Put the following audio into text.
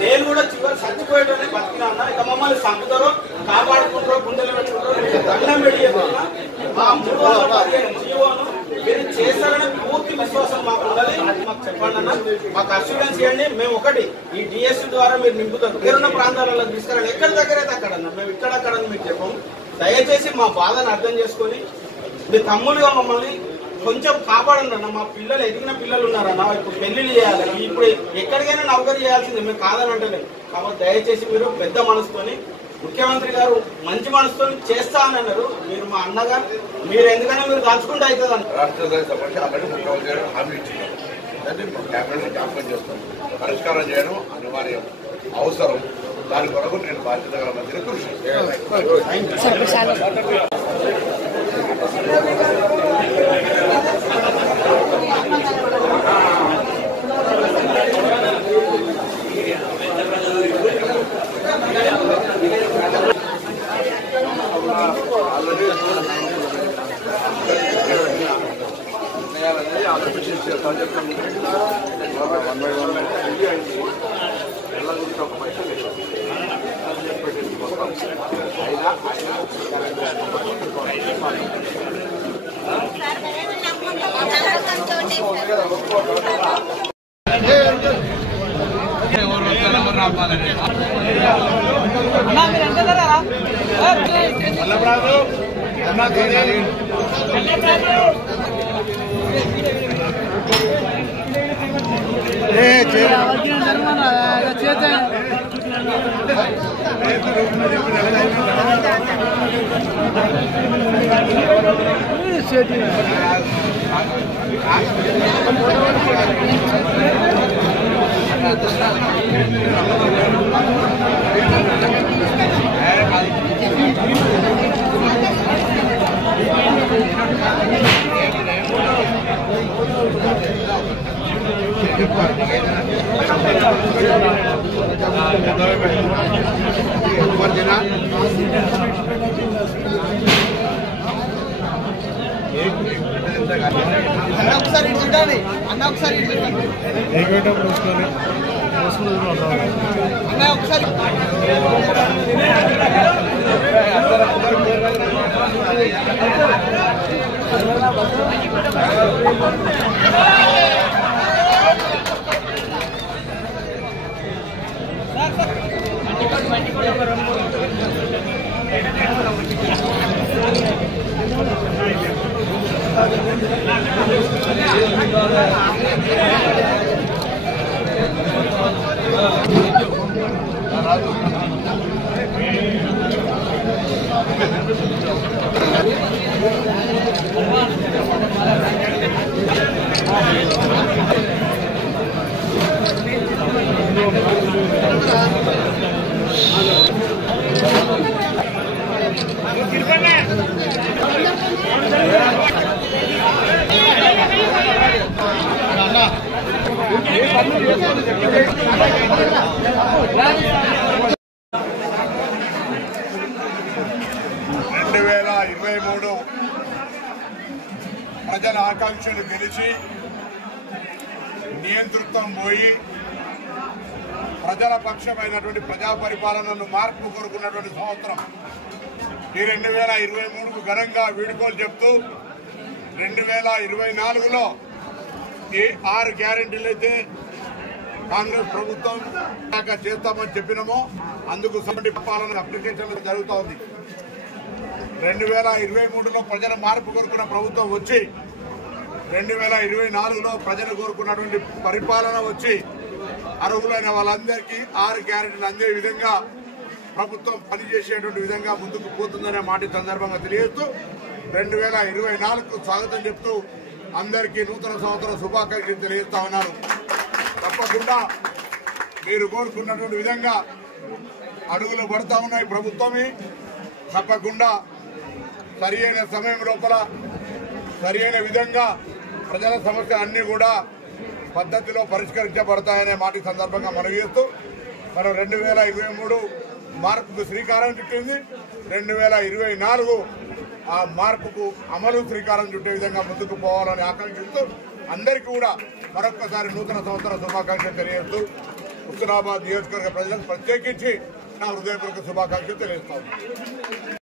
నేను కూడా చివరి చచ్చిపోయేటోనే బతికినా అన్న. ఇక మమ్మల్ని సంపుతారో కాపాడుకుంటారో గుండెలు పెట్టుకుంటారో దండం పెట్టి మా 315 జీవోను మీరు చేస్తారనే పూర్తి విశ్వాసం మాకు ఉండాలి. మాకు చెప్పండి అన్న, మాకు అష్యూరెన్స్ ఇవ్వండి. మేము ఒకటి ఈ డిఎస్సి ద్వారా మీరు నింపుతారు పేరున్న ప్రాంతాలలో తీసుకురండి. ఎక్కడ దగ్గర అయితే అక్కడన్నా, మేము ఇక్కడక్కడ మీకు చెప్పాము. దయచేసి మా బాధను అర్థం చేసుకొని మీ తమ్ములుగా మమ్మల్ని కొంచెం కాపాడండి అన్న. మా పిల్లలు ఎదిగిన పిల్లలు ఉన్నారన్న, ఇప్పుడు పెళ్లిళ్ళు చేయాలి, ఇప్పుడు ఎక్కడికైనా నౌకరీ చేయాల్సిందే, మేము కాదని అంటలేదు. కాబట్టి దయచేసి మీరు పెద్ద మనసుతోని, ముఖ్యమంత్రి గారు మంచి మనసుతో చేస్తా అని అన్నారు. మీరు మా అన్నగా మీరు ఎందుకైనా మీరు దాచుకుంటే అవుతుంది అన్న. ముఖ్యమంత్రి గారు హామీ ఇచ్చినారు, దాన్ని క్యాబినెట్ జ్ఞాపకం చేస్తాం. పరిష్కారం చేయడం అనివార్యం, అవసరం. దాని కొరకు నేను బాధ్యత మధ్య కృషి ఒకసారి చూడాలి అన్న, ఒకసారి అన్న, ఒకసారి ప్రజల ఆకాంక్షలు గెలిచి నియంతృత్వం పోయి ప్రజల పక్షమైనటువంటి ప్రజా పరిపాలనను మార్పు కోరుకున్నటువంటి సంవత్సరం ఈ 2023కు ఘనంగా వీడుకోలు చెప్తూ 2024లో ఈ 6 గ్యారెంటీలు అయితే కాంగ్రెస్ ప్రభుత్వం చేస్తామని చెప్పినామో అందుకు సమితి పాలన అప్లికేషన్లు జరుగుతూ ఉంది. 2023లో ప్రజల మార్పు కోరుకున్న ప్రభుత్వం వచ్చి 2024లో ప్రజలు కోరుకున్నటువంటి పరిపాలన వచ్చి అర్హులైన వాళ్ళందరికీ 6 గ్యారెంటీలు అందే విధంగా ప్రభుత్వం పనిచేసేటువంటి విధంగా ముందుకు పోతుందనే మాట సందర్భంగా తెలియజేస్తూ 2024కు స్వాగతం చెప్తూ అందరికీ నూతన సంవత్సర శుభాకాంక్షలు తెలియజేస్తా ఉన్నారు. తప్పకుండా మీరు కోరుకున్నటువంటి విధంగా అడుగులు పడతా ఉన్నాయి ప్రభుత్వమే. తప్పకుండా సరి అయిన సమయం లోపల సరి అయిన విధంగా ప్రజల సమస్యలు అన్నీ కూడా పద్ధతిలో పరిష్కరించబడతాయనే మాట సందర్భంగా మనవి చేస్తూ మనం 2023 మార్పుకు శ్రీకారం చుట్టింది. 2024 ఆ మార్పుకు అమలు శ్రీకారం చుట్టే విధంగా ముందుకు పోవాలని ఆకాంక్షిస్తూ అందరికీ కూడా మరొక్కసారి నూతన సంవత్సర శుభాకాంక్షలు తెలియజేస్తూ హుస్నాబాద్ నియోజకవర్గ ప్రజలకు ప్రత్యేకించి నా హృదయపూర్వక శుభాకాంక్షలు తెలియజేస్తాను.